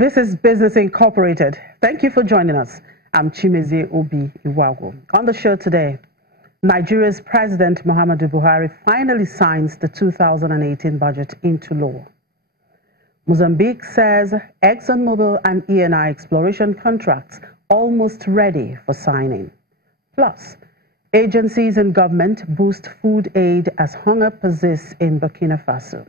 This is Business Incorporated. Thank you for joining us. I'm Chimeze Obi Iwago. On the show today, Nigeria's President Muhammadu Buhari finally signs the 2018 budget into law. Mozambique says ExxonMobil and ENI exploration contracts almost ready for signing. Plus, agencies and government boost food aid as hunger persists in Burkina Faso.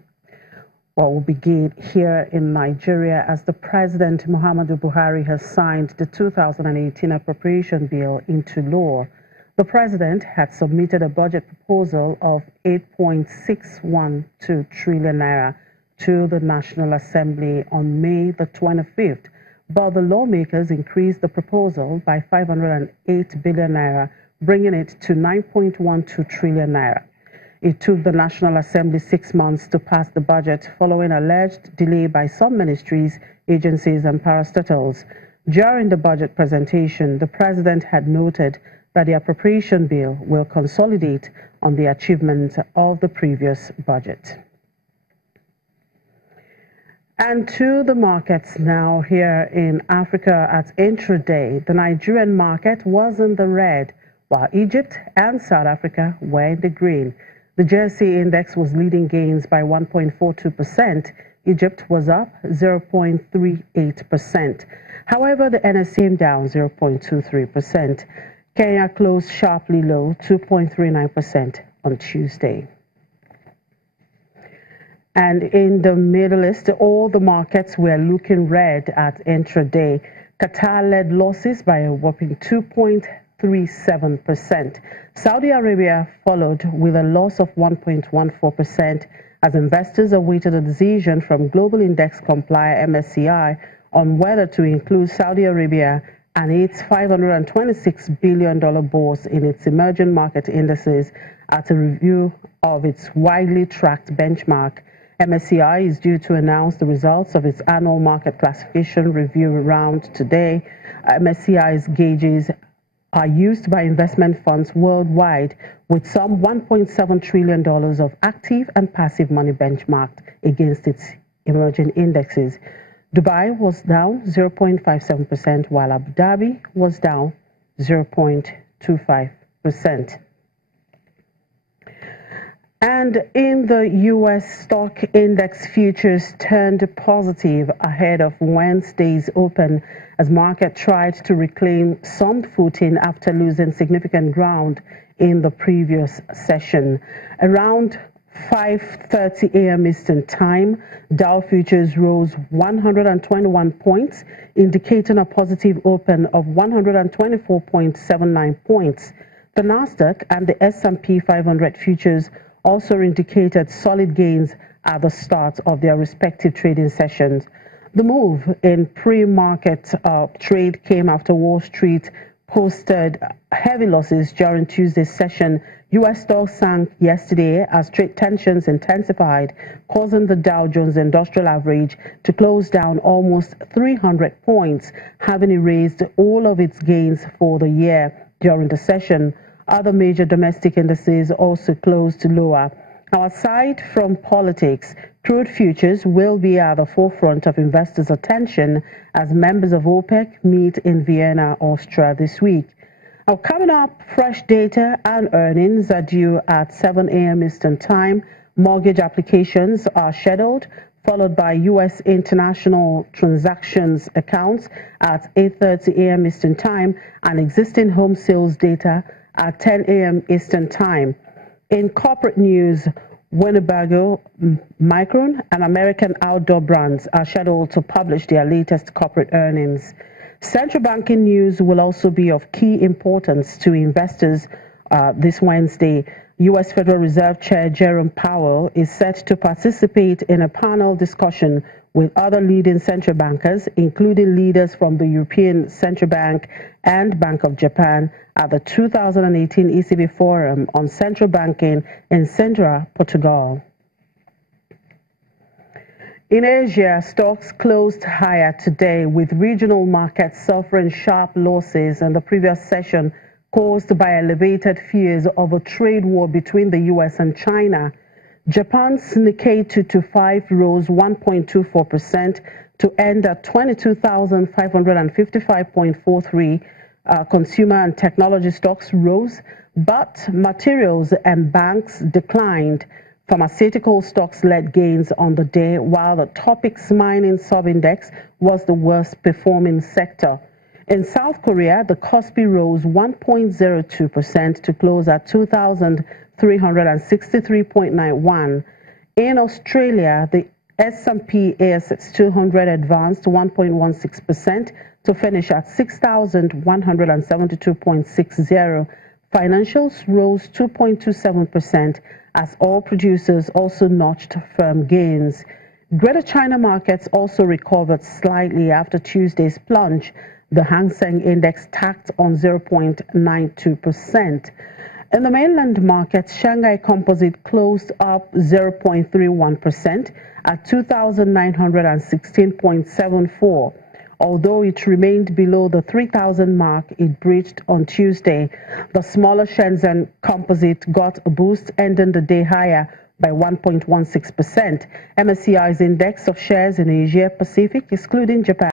Well, we'll begin here in Nigeria as the President Muhammadu Buhari has signed the 2018 Appropriation Bill into law. The President had submitted a budget proposal of 8.612 trillion naira to the National Assembly on May the 25th, but the lawmakers increased the proposal by 508 billion naira, bringing it to 9.12 trillion naira. It took the National Assembly 6 months to pass the budget following alleged delay by some ministries, agencies and parastatals. During the budget presentation, the President had noted that the appropriation bill will consolidate on the achievements of the previous budget. And to the markets now here in Africa at intraday. The Nigerian market was in the red, while Egypt and South Africa were in the green. The Jersey index was leading gains by 1.42%. Egypt was up 0.38%. However, the NSE came down 0.23%. Kenya closed sharply low 2.39% on Tuesday. And in the Middle East, all the markets were looking red at intraday. Qatar led losses by a whopping 2.37%. Saudi Arabia followed with a loss of 1.14% as investors awaited a decision from global index complier MSCI on whether to include Saudi Arabia and its $526 billion bourse in its emerging market indices at a review of its widely tracked benchmark. MSCI is due to announce the results of its annual market classification review round today. MSCI's gauges are used by investment funds worldwide, with some $1.7 trillion of active and passive money benchmarked against its emerging indexes. Dubai was down 0.57%, while Abu Dhabi was down 0.25%. And in the U.S. stock index, futures turned positive ahead of Wednesday's open as market tried to reclaim some footing after losing significant ground in the previous session. Around 5:30 a.m. Eastern Time, Dow futures rose 121 points, indicating a positive open of 124.79 points. The Nasdaq and the S&P 500 futures also indicated solid gains at the start of their respective trading sessions. The move in pre-market trade came after Wall Street posted heavy losses during Tuesday's session. U.S. stocks sank yesterday as trade tensions intensified, causing the Dow Jones Industrial Average to close down almost 300 points, having erased all of its gains for the year during the session. Other major domestic indices also closed lower. Now, aside from politics, crude futures will be at the forefront of investors' attention as members of OPEC meet in Vienna, Austria this week. Now, coming up, fresh data and earnings are due at 7 a.m. Eastern Time. Mortgage applications are scheduled, followed by U.S. international transactions accounts at 8:30 a.m. Eastern Time and existing home sales data at 10 a.m. Eastern Time. In corporate news, Winnebago, Micron, and American Outdoor Brands are scheduled to publish their latest corporate earnings. Central banking news will also be of key importance to investors this Wednesday. U.S. Federal Reserve Chair Jerome Powell is set to participate in a panel discussion with other leading central bankers, including leaders from the European Central Bank and Bank of Japan, at the 2018 ECB Forum on Central Banking in Sintra, Portugal. In Asia, stocks closed higher today, with regional markets suffering sharp losses in the previous session caused by elevated fears of a trade war between the U.S. and China. Japan's Nikkei 225 rose 1.24% to end at 22,555.43. Consumer and technology stocks rose, but materials and banks declined. Pharmaceutical stocks led gains on the day, while the Topix mining sub-index was the worst performing sector. In South Korea, the Kospi rose 1.02% to close at 2,363.91. In Australia, the S&P ASX 200 advanced 1.16% to finish at 6,172.60. Financials rose 2.27% as all producers also notched firm gains. Greater China markets also recovered slightly after Tuesday's plunge. The Hang Seng Index tacked on 0.92%. In the mainland market, Shanghai Composite closed up 0.31% at 2,916.74. Although it remained below the 3,000 mark it breached on Tuesday, the smaller Shenzhen Composite got a boost, ending the day higher by 1.16%. MSCI's index of shares in Asia Pacific, excluding Japan,